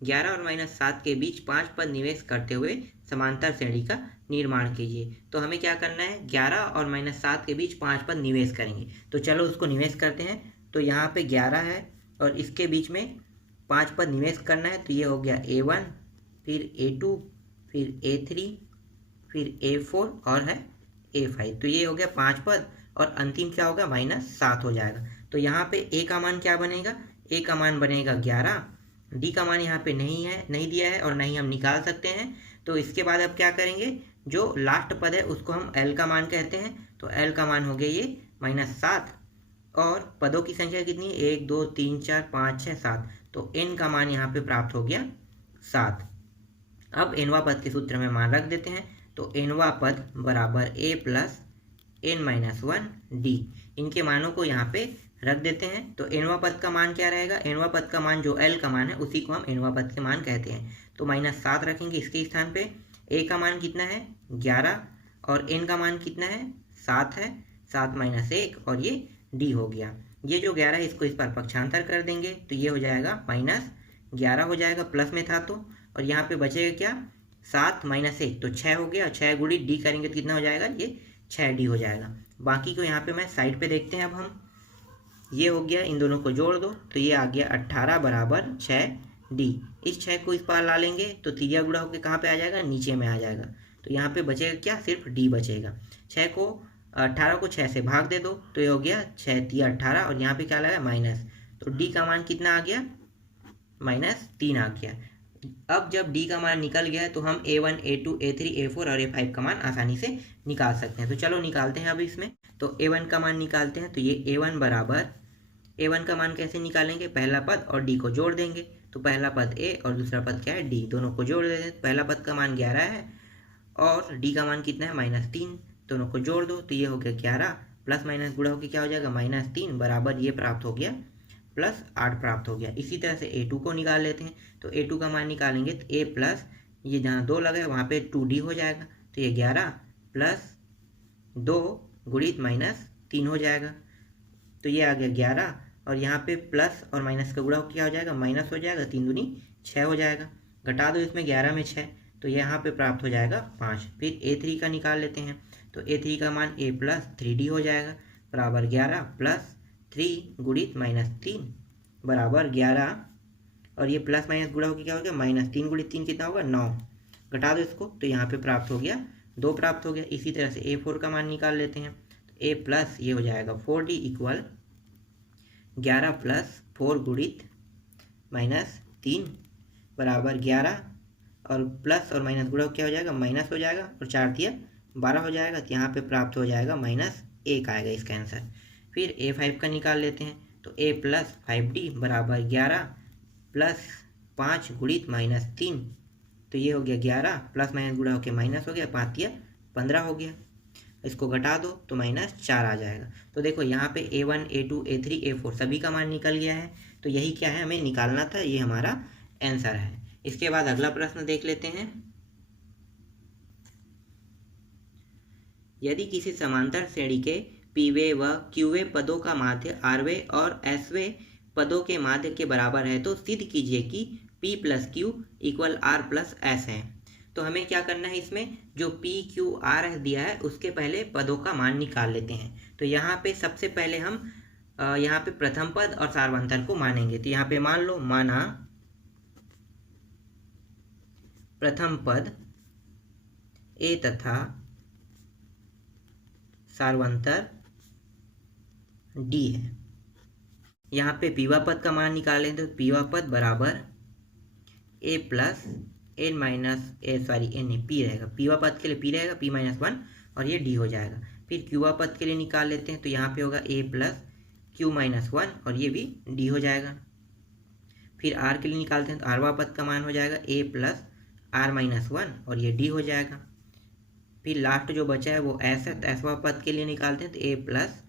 11 और -7 के बीच 5 पद निवेश करते हुए समांतर श्रेणी का निर्माण कीजिए। तो हमें क्या करना है, 11 और -7 के बीच 5 पद निवेश करेंगे। तो चलो उसको निवेश करते हैं। तो यहाँ पे 11 है और इसके बीच में 5 पद निवेश करना है। तो ये हो गया A1, फिर A2, फिर A3, फिर A4 और है A5। तो ये हो गया 5 पद और अंतिम क्या होगा, -7 हो जाएगा। तो यहाँ पे A का मान क्या बनेगा, A का मान बनेगा 11, D का मान यहाँ पे नहीं है, नहीं दिया है और नहीं हम निकाल सकते हैं। तो इसके बाद अब क्या करेंगे, जो लास्ट पद है उसको हम L का मान कहते हैं। तो L का मान हो गया ये -7 और पदों की संख्या कितनी है, 1 2 3 4 5 6 7। तो N का मान यहाँ पे प्राप्त हो गया 7। अब nवां पद के सूत्र में मान रख देते हैं। तो nवां पद बराबर A प्लस n-1 D। इनके मानों को यहाँ पे रख देते हैं। तो nवां पद का मान क्या रहेगा, nवां पद का मान जो L का मान है उसी को हम nवां पद के मान कहते हैं। तो -7 रखेंगे इसके स्थान पे। A का मान कितना है 11 और n का मान कितना है 7 है, 7 - 1 और ये D हो गया। ये जो 11 है इसको इस पर पक्षांतर कर देंगे तो ये हो जाएगा -11 हो जाएगा, प्लस में था तो। और यहाँ पे बचेगा क्या, 7 - 1 तो 6 हो गया। 6 गुणित D करेंगे तो कितना हो जाएगा, ये 6D हो जाएगा। बाकी को यहाँ पे मैं साइड पे देखते हैं। अब हम ये हो गया, इन दोनों को जोड़ दो तो ये आ गया 18 बराबर 6D। इस 6 को इस पार ला लेंगे तो तिरिया गुणा होकर कहाँ पे आ जाएगा, नीचे में आ जाएगा। तो यहाँ पे बचेगा क्या, सिर्फ D बचेगा। 18 को 6 से भाग दे दो तो ये हो गया 6 × 3 = 18 और यहाँ पे क्या लगा माइनस। तो D का मान कितना आ गया, -3 आ गया। अब जब D का मान निकल गया है तो हम A1, A2, A3, A4 और A5 का मान आसानी से निकाल सकते हैं। तो चलो निकालते हैं अब इसमें। तो A1 का मान निकालते हैं। तो ये A1 बराबर, A1 का मान कैसे निकालेंगे, पहला पद और D को जोड़ देंगे। तो पहला पद A और दूसरा पद क्या है D, दोनों को जोड़ देते हैं। पहला पद का मान 11 है और D का मान कितना है -3, दोनों को जोड़ दो तो ये हो गया 11, प्लस माइनस गुणा होकर क्या हो जाएगा -3 बराबर ये प्राप्त हो गया +8 प्राप्त हो गया। इसी तरह से A2 को निकाल लेते हैं। तो A2 का मान निकालेंगे तो A प्लस, ये जहाँ 2 लगा है वहाँ पे 2D हो जाएगा। तो ये 11 + 2 गुणित -3 हो जाएगा। तो ये आ गया 11 और यहाँ पे प्लस और माइनस का गुणा क्या हो जाएगा, माइनस हो जाएगा। 3 दूनी 6 हो जाएगा। घटा दो इसमें 11 में 6 तो यहाँ पे प्राप्त हो जाएगा 5। फिर A3 का निकाल लेते हैं। तो A3 का मान A प्लस 3D हो जाएगा बराबर 11 + 3 गुणित -3 बराबर 11 और ये प्लस माइनस गुणा होकर क्या हो गया, -3 गुणित 3 कितना होगा 9। घटा दो इसको तो यहाँ पे प्राप्त हो गया 2 प्राप्त हो गया। इसी तरह से A4 का मान निकाल लेते हैं। तो A प्लस ये हो जाएगा 4D इक्वल 11 + 4 गुणित -3 बराबर 11 और प्लस और माइनस गुणा क्या हो जाएगा, माइनस हो जाएगा और 4 × 3 = 12 हो जाएगा। तो यहाँ पे प्राप्त हो जाएगा -1 आएगा इसका आंसर। फिर A5 का निकाल लेते हैं। तो A प्लस 5D बराबर 11 + 5 गुणित -3 तो ये हो गया 11 प्लस माइनस गुणा होकर माइनस हो गया, 5 × 3 = 15 हो गया। इसको घटा दो तो -4 आ जाएगा। तो देखो यहाँ पे A1, A2, A3, A4 सभी का मान निकल गया है। तो यही क्या है, हमें निकालना था, ये हमारा आंसर है। इसके बाद अगला प्रश्न देख लेते हैं। यदि किसी समांतर श्रेणी के पीवे व क्यूवे पदों का माध्य आरवे और एसवे पदों के माध्य के बराबर है तो सिद्ध कीजिए कि P + Q = R + S है। तो हमें क्या करना है, इसमें जो P, Q, R दिया है उसके पहले पदों का मान निकाल लेते हैं। तो यहाँ पे सबसे पहले हम यहाँ पे प्रथम पद और सार्वंतर को मानेंगे। तो यहाँ पे मान लो, माना प्रथम पद A तथा सार्वंतर D है। यहाँ पे पीवा पद का मान निकालें तो पीवा पद बराबर A plus N minus P रहेगा। पीवा पद के लिए P रहेगा, P - 1 और ये D हो जाएगा। फिर क्यूवा पद के लिए निकाल लेते हैं। तो यहाँ पे होगा A प्लस Q - 1 और ये भी D हो जाएगा। फिर R के लिए निकालते हैं तो आरवा पद का मान हो जाएगा A प्लस R - 1 और ये D हो जाएगा। फिर लास्ट जो बचा है वो S है। तो एसवा पद के लिए निकालते हैं तो A प्लस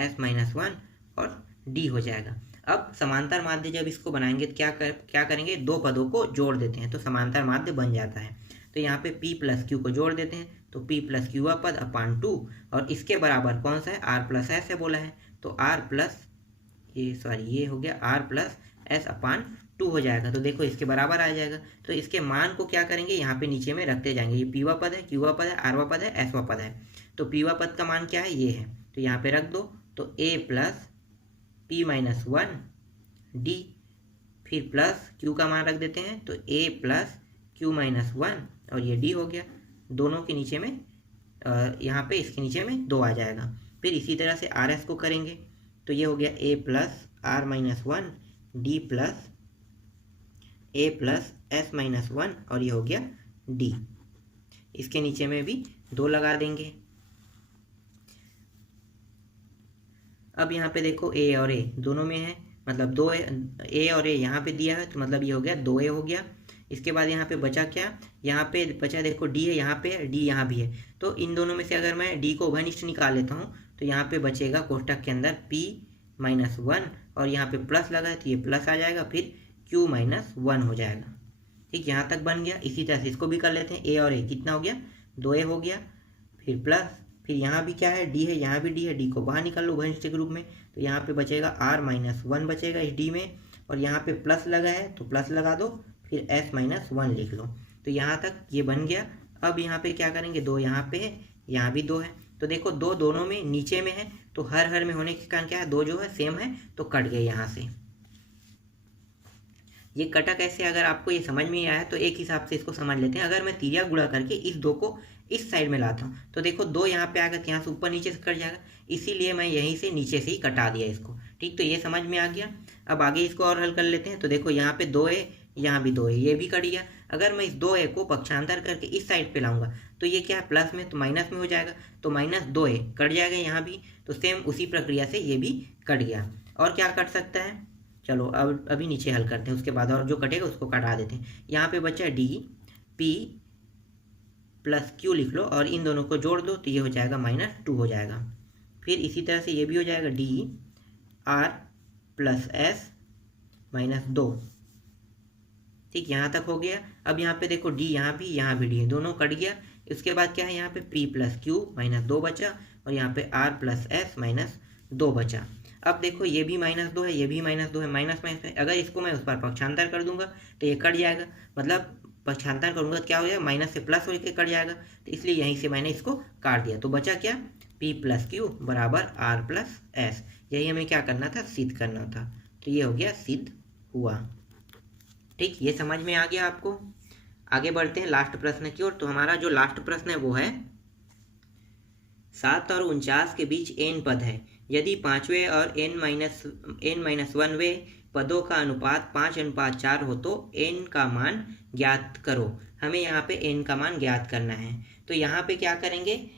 S - 1 और D हो जाएगा। अब समांतर माध्य जब इसको बनाएंगे तो क्या करेंगे, दो पदों को जोड़ देते हैं तो समांतर माध्य बन जाता है। तो यहाँ पे P + Q को जोड़ देते हैं। तो P + Q पद अपान 2 और इसके बराबर कौन सा है, R + S है बोला है। तो ये हो गया R + S अपान 2 हो जाएगा। तो देखो इसके बराबर आ जाएगा। तो इसके मान को क्या करेंगे, यहाँ पे नीचे में रखते जाएंगे। ये पीवा पद है, क्यूवा पद है, आरवा पद है, एसवा पद है। तो पीवा पद का मान क्या है, ये है, तो यहाँ पे रख दो। तो ए प्लस पी माइनस 1 डी, फिर प्लस क्यू का मान रख देते हैं, तो ए प्लस क्यू माइनस 1 और ये डी हो गया। दोनों के नीचे में यहाँ पे इसके नीचे में 2 आ जाएगा। फिर इसी तरह से आर एस को करेंगे, तो ये हो गया A plus R minus 1 D plus A plus S minus 1 और ये हो गया डी। इसके नीचे में भी 2 लगा देंगे। अब यहाँ पे देखो ए और ए दोनों में है, मतलब 2 ए और ए यहाँ पे दिया है, तो मतलब ये हो गया 2a हो गया। इसके बाद यहाँ पे बचा क्या, यहाँ पे बचा देखो डी है, यहाँ पे डी यहाँ भी है। तो इन दोनों में से अगर मैं डी को उभयनिष्ठ निकाल लेता हूँ, तो यहाँ पे बचेगा कोष्टक के अंदर p माइनस 1 और यहाँ पे प्लस लगा है, तो ये प्लस आ जाएगा, फिर q माइनस 1 हो जाएगा। ठीक, यहाँ तक बन गया। इसी तरह से इसको भी कर लेते हैं। ए और ए कितना हो गया, 2a हो गया, फिर प्लस, फिर यहाँ भी क्या है, डी है, यहाँ भी डी है, डी को बाहर निकाल लो उभयनिष्ठ के रूप में, तो यहाँ पे बचेगा r माइनस 1 बचेगा इस डी में, और यहाँ पे प्लस लगा है तो प्लस लगा दो, फिर s माइनस 1 लिख लो। तो यहाँ तक ये बन गया। अब यहाँ पे क्या करेंगे, 2 यहाँ पे है, यहाँ भी 2 है, तो देखो 2 दोनों में नीचे में है, तो हर में होने के कारण क्या है, 2 जो है सेम है, तो कट गए यहाँ से। ये कटा कैसे, अगर आपको ये समझ में ही आया तो एक हिसाब से इसको समझ लेते हैं। अगर मैं तिरिया गुणा करके इस 2 को इस साइड में लाता हूँ, तो देखो 2 यहाँ पे आएगा, तो यहाँ से ऊपर नीचे से कट जाएगा, इसीलिए मैं यहीं से नीचे से ही कटा दिया इसको। ठीक, तो ये समझ में आ गया। अब आगे इसको और हल कर लेते हैं। तो देखो यहाँ पे 2a, यहाँ भी 2a, ये भी कट गया। अगर मैं इस 2a को पक्षांतर करके इस साइड पे लाऊंगा, तो ये क्या है, प्लस में, तो माइनस में हो जाएगा, तो माइनस 2a कट जाएगा यहाँ भी। तो सेम उसी प्रक्रिया से ये भी कट गया। और क्या कट सकता है, चलो अब अभी नीचे हल करते हैं, उसके बाद और जो कटेगा उसको कटा देते हैं। यहाँ पे बचा डी, पी प्लस क्यू लिख लो और इन दोनों को जोड़ दो, तो ये हो जाएगा माइनस 2 हो जाएगा। फिर इसी तरह से ये भी हो जाएगा D R plus S minus 2। ठीक, यहाँ तक हो गया। अब यहाँ पे देखो डी यहाँ भी डी है, दोनों कट गया। इसके बाद क्या है, यहाँ पे पी प्लस क्यू माइनस 2 बचा, और यहाँ पे आर प्लस एस माइनस 2 बचा। अब देखो ये भी माइनस 2 है, ये भी माइनस 2 है, माइनस माइनस में अगर इसको मैं उस पर पक्षांतर कर दूंगा तो ये कट जाएगा, मतलब पक्षांतर करूंगा तो क्या हो जाएगा, माइनस से प्लस होकर कट जाएगा, तो इसलिए यहीं से मैंने इसको काट दिया। तो बचा क्या, p प्लस क्यू बराबर आर प्लस एस। यही हमें क्या करना था, सिद्ध करना था। तो ये हो गया, सिद्ध हुआ। ठीक, ये समझ में आ गया आपको। आगे बढ़ते हैं लास्ट प्रश्न की ओर। तो हमारा जो लास्ट प्रश्न है वो है 7 और 49 के बीच n पद है, यदि पांचवें और n-1वें पदों का अनुपात 5:4 हो तो n का मान ज्ञात करो। हमें यहाँ पे n का मान ज्ञात करना है। तो यहाँ पे क्या करेंगे,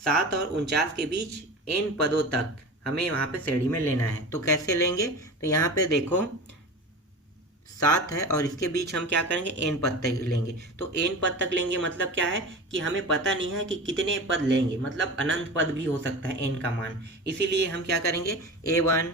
7 और 49 के बीच n पदों तक हमें वहाँ पे श्रेणी में लेना है। तो कैसे लेंगे, तो यहाँ पे देखो 7 है और इसके बीच हम क्या करेंगे, n पद तक लेंगे। तो n पद तक लेंगे मतलब क्या है कि हमें पता नहीं है कि कितने पद लेंगे, मतलब अनंत पद भी हो सकता है n का मान। इसीलिए हम क्या करेंगे, a1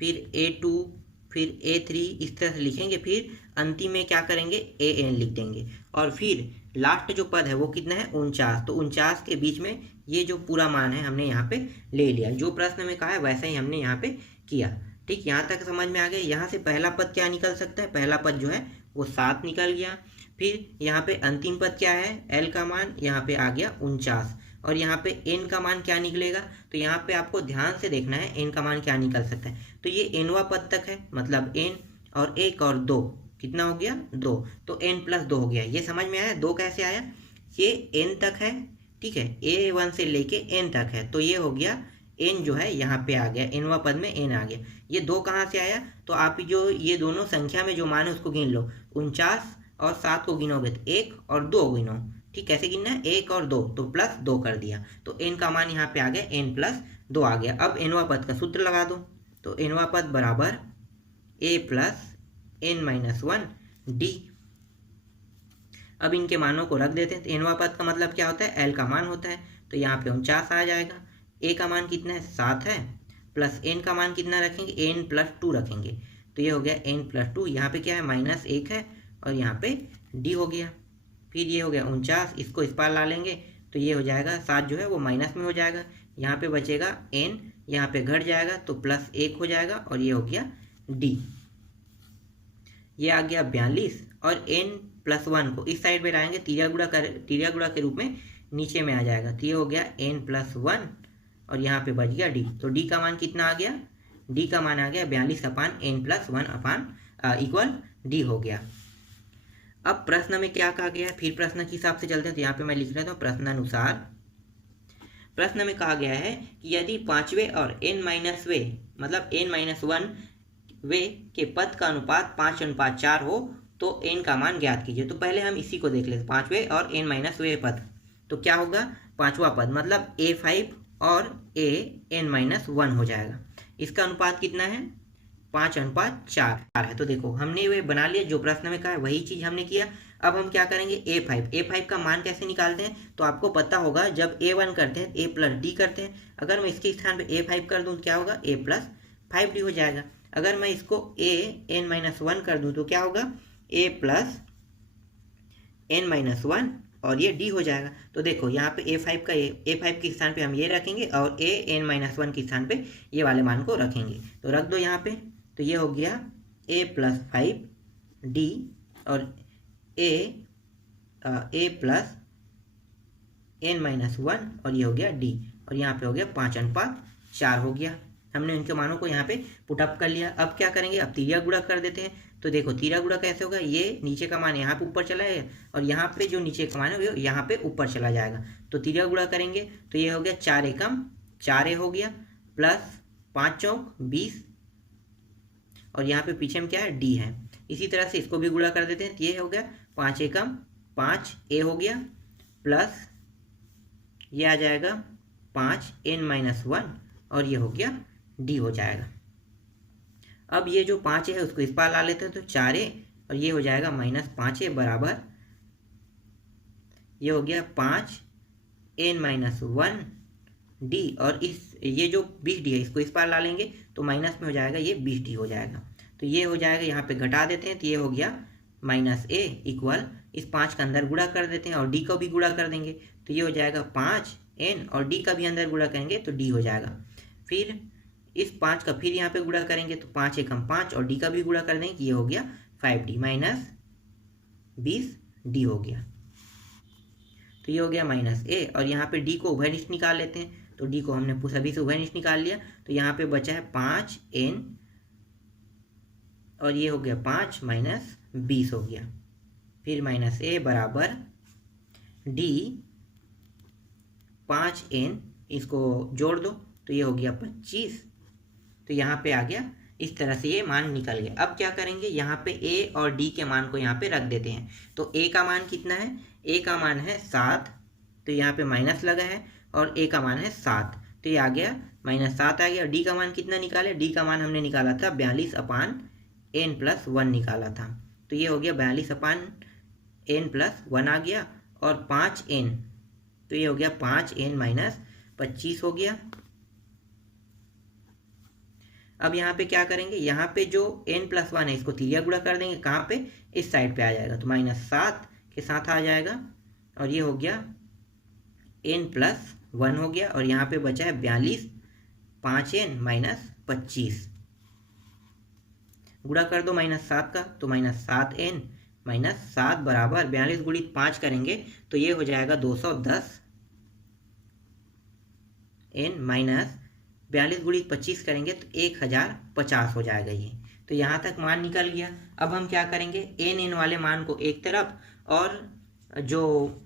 फिर a2 फिर a3 इस तरह से लिखेंगे, फिर अंतिम में क्या करेंगे, an लिख देंगे। और फिर लास्ट जो पद है वो कितना है, 49। तो 49 के बीच में ये जो पूरा मान है हमने यहाँ पे ले लिया, जो प्रश्न में कहा है वैसा ही हमने यहाँ पे किया। ठीक, यहाँ तक समझ में आ गया। यहाँ से पहला पद क्या निकल सकता है, पहला पद जो है वो 7 निकल गया। फिर यहाँ पे अंतिम पद क्या है, l का मान यहाँ पे आ गया 49, और यहाँ पे n का मान क्या निकलेगा, तो यहाँ पे आपको ध्यान से देखना है n का मान क्या निकल सकता है। तो ये nवां पद तक है, मतलब n और 1 और 2 कितना हो गया, 2, तो n प्लस 2 हो गया। ये समझ में आया, 2 कैसे आया, ये n तक है, ठीक है, a1 से लेके n तक है, तो ये हो गया n जो है यहाँ पे आ गया, nवां पद में n आ गया। ये 2 कहाँ से आया, तो आप जो ये दोनों संख्या में जो मान है उसको गिन लो, 49 और 7 को गिनोगे तो 1 और 2 गिनो। ठीक, कैसे गिनना है, 1 और 2, तो प्लस 2 कर दिया, तो n का मान यहाँ पे आ गया, n प्लस 2 आ गया। अब nवां पद का सूत्र लगा दो, तो nवां पद बराबर a plus n minus 1 D. अब इनके मानों को रख देते हैं। तो nवां पद का मतलब क्या होता है, l का मान होता है, तो यहाँ पे 49 आ जाएगा। a का मान कितना है, 7 है, प्लस n का मान कितना रखेंगे, n प्लस 2 रखेंगे, तो ये हो गया n प्लस 2। यहाँ पे क्या है, माइनस 1 है, और यहाँ पे d हो गया। फिर ये हो गया 49, इसको इस पार ला लेंगे, तो ये हो जाएगा 7 जो है वो माइनस में हो जाएगा, यहाँ पे बचेगा n, यहाँ पे घट जाएगा तो प्लस 1 हो जाएगा, और ये हो गया d। ये आ गया 42 और n+1 को इस साइड पे लाएंगे, तिर्या गुणा के रूप में नीचे में आ जाएगा। तो ये हो गया n+1 और यहाँ पे बच गया d। तो d का मान कितना आ गया? d का मान आ गया 42/n+1 इक्वल d हो गया। अब प्रश्न में क्या कहा गया है, फिर प्रश्न के हिसाब से चलते हैं। तो यहाँ पे मैं लिख रहा हूँ प्रश्नानुसार। प्रश्न में कहा गया है कि यदि पांचवें और n-वे मतलब n-1 वे के पद का अनुपात 5:4 हो तो n का मान ज्ञात कीजिए। तो पहले हम इसी को देख लेते, पांचवें और n-वे पद। तो क्या होगा, पांचवा पद मतलब a5 और an-1 हो जाएगा। इसका अनुपात कितना है? 5:4 है। तो देखो हमने वे बना लिया, जो प्रश्न में कहा है वही चीज हमने किया। अब हम क्या करेंगे, a5 का मान कैसे निकालते हैं? तो आपको पता होगा जब a1 करते हैं a+d करते हैं। अगर मैं इसके स्थान पे a5 कर दूं तो क्या होगा, a+5d हो जाएगा। अगर मैं इसको an-1 कर दूं तो क्या होगा, a+n-1 और ये d हो जाएगा। तो देखो यहाँ पे a5 के स्थान पे हम ये रखेंगे और an-1 के स्थान पे ये वाले मान को रखेंगे। तो रख दो यहाँ पे। तो ये हो गया a+5d और a+n-1 और ये हो गया d और यहाँ पे हो गया 5:4 हो गया। हमने उनके मानों को यहाँ पे पुटअप कर लिया। अब क्या करेंगे, अब तिर्या गुणा कर देते हैं। तो देखो तिर्या गुणा कैसे होगा, ये नीचे का मान यहाँ पे ऊपर चला जाएगा और यहाँ पे जो नीचे का मान है वो यहाँ पे ऊपर चला जाएगा। तो तिर्या गुणा करेंगे तो ये हो गया 4 एकम 4a हो गया प्लस 5 चौक 20 और यहाँ पे पीछे में क्या है, d है। इसी तरह से इसको भी गुणा कर देते हैं। तो ये हो गया 5 एकम 5a हो गया प्लस ये आ जाएगा 5n-1 और ये हो गया d हो जाएगा। अब ये जो 5 है उसको इस पार ला लेते हैं। तो 4a और ये हो जाएगा -5a बराबर ये हो गया 5n-1 d और इस ये जो 20d है इसको इस पार ला लेंगे तो माइनस में हो जाएगा, ये 20d हो जाएगा। तो ये हो जाएगा, यहाँ पे घटा देते हैं। तो ये हो गया -a इक्वल इस 5 का अंदर गुणा कर देते हैं और d को भी गुणा कर देंगे। तो ये हो जाएगा 5n और d का भी अंदर गुणा करेंगे तो d हो जाएगा। फिर इस 5 का फिर यहाँ पे गुणा करेंगे तो 5 एकम 5 और d का भी गुणा कर देंगे। ये हो गया 5d -20d हो गया। तो ये हो गया -a और यहाँ पे d को उभयनिष्ठ निकाल लेते हैं। तो d को हमने सभी से उभयनिष्ठ निकाल लिया। तो यहाँ पे बचा है 5n और ये हो गया 5 -20 हो गया। फिर -a बराबर d 5n, इसको जोड़ दो तो ये हो गया 25। तो यहाँ पे आ गया, इस तरह से ये मान निकल गया। अब क्या करेंगे, यहाँ पे a और d के मान को यहाँ पे रख देते हैं। तो a का मान कितना है, a का मान है 7। तो यहाँ पे माइनस लगा है और a का मान है 7। तो ये आ गया -7 आ गया। d का मान कितना निकाले, d का मान हमने निकाला था 42/n+1 निकाला था। तो ये हो गया 42/n+1 आ गया और 5n, तो ये हो गया 5n-25 हो गया। अब यहाँ पे क्या करेंगे, यहाँ पे जो n+1 है इसको तिर्या गुणा कर देंगे। कहाँ पे, इस साइड पे आ जाएगा। तो -7 के साथ आ जाएगा और ये हो गया n+1 हो गया और यहाँ पे बचा है 42 5n-25 गुणा कर दो -7 का। तो -7n-7 बराबर 42 गुणित 5 करेंगे तो ये हो जाएगा 210 n 42 गुणित 25 करेंगे तो 1050 हो जाएगा ये। तो यहाँ तक मान निकल गया। अब हम क्या करेंगे, n वाले मान को एक तरफ और जो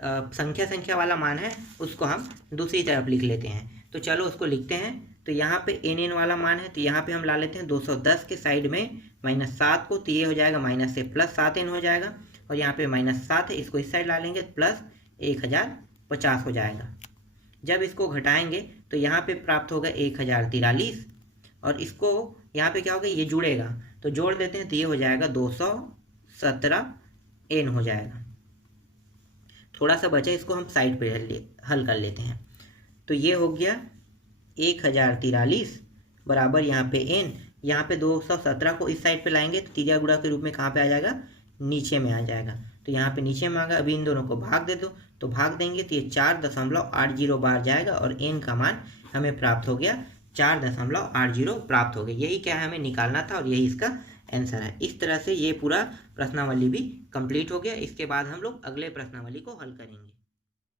संख्या वाला मान है उसको हम दूसरी तरफ लिख लेते हैं। तो चलो उसको लिखते हैं। तो यहाँ पे n वाला मान है तो यहाँ पे हम ला लेते हैं 210 के साइड में -7 को। तो ये हो जाएगा माइनस से +7n हो जाएगा और यहाँ पे -7 है, इसको इस साइड ला लेंगे प्लस 1050 हो जाएगा। जब इसको घटाएंगे तो यहाँ पे प्राप्त होगा 1043 और इसको यहाँ पे क्या होगा, ये जुड़ेगा तो जोड़ देते हैं। तो ये हो जाएगा 217n हो जाएगा। थोड़ा सा बचा, इसको हम साइड पे हल कर लेते हैं। तो ये हो गया 1043 बराबर यहाँ पे n, यहाँ पे 217 को इस साइड पे लाएंगे तो तिर्या गुणा के रूप में कहाँ पे आ जाएगा, नीचे में आ जाएगा। तो यहाँ पे नीचे में आ गया। अभी इन दोनों को भाग दे दो तो भाग देंगे तो ये 4.80 बार जाएगा और n का मान हमें प्राप्त हो गया 4.80 प्राप्त हो गया। यही क्या है, हमें निकालना था और यही इसका आंसर है। इस तरह से ये पूरा प्रश्नावली भी कंप्लीट हो गया। इसके बाद हम लोग अगले प्रश्नावली को हल करेंगे।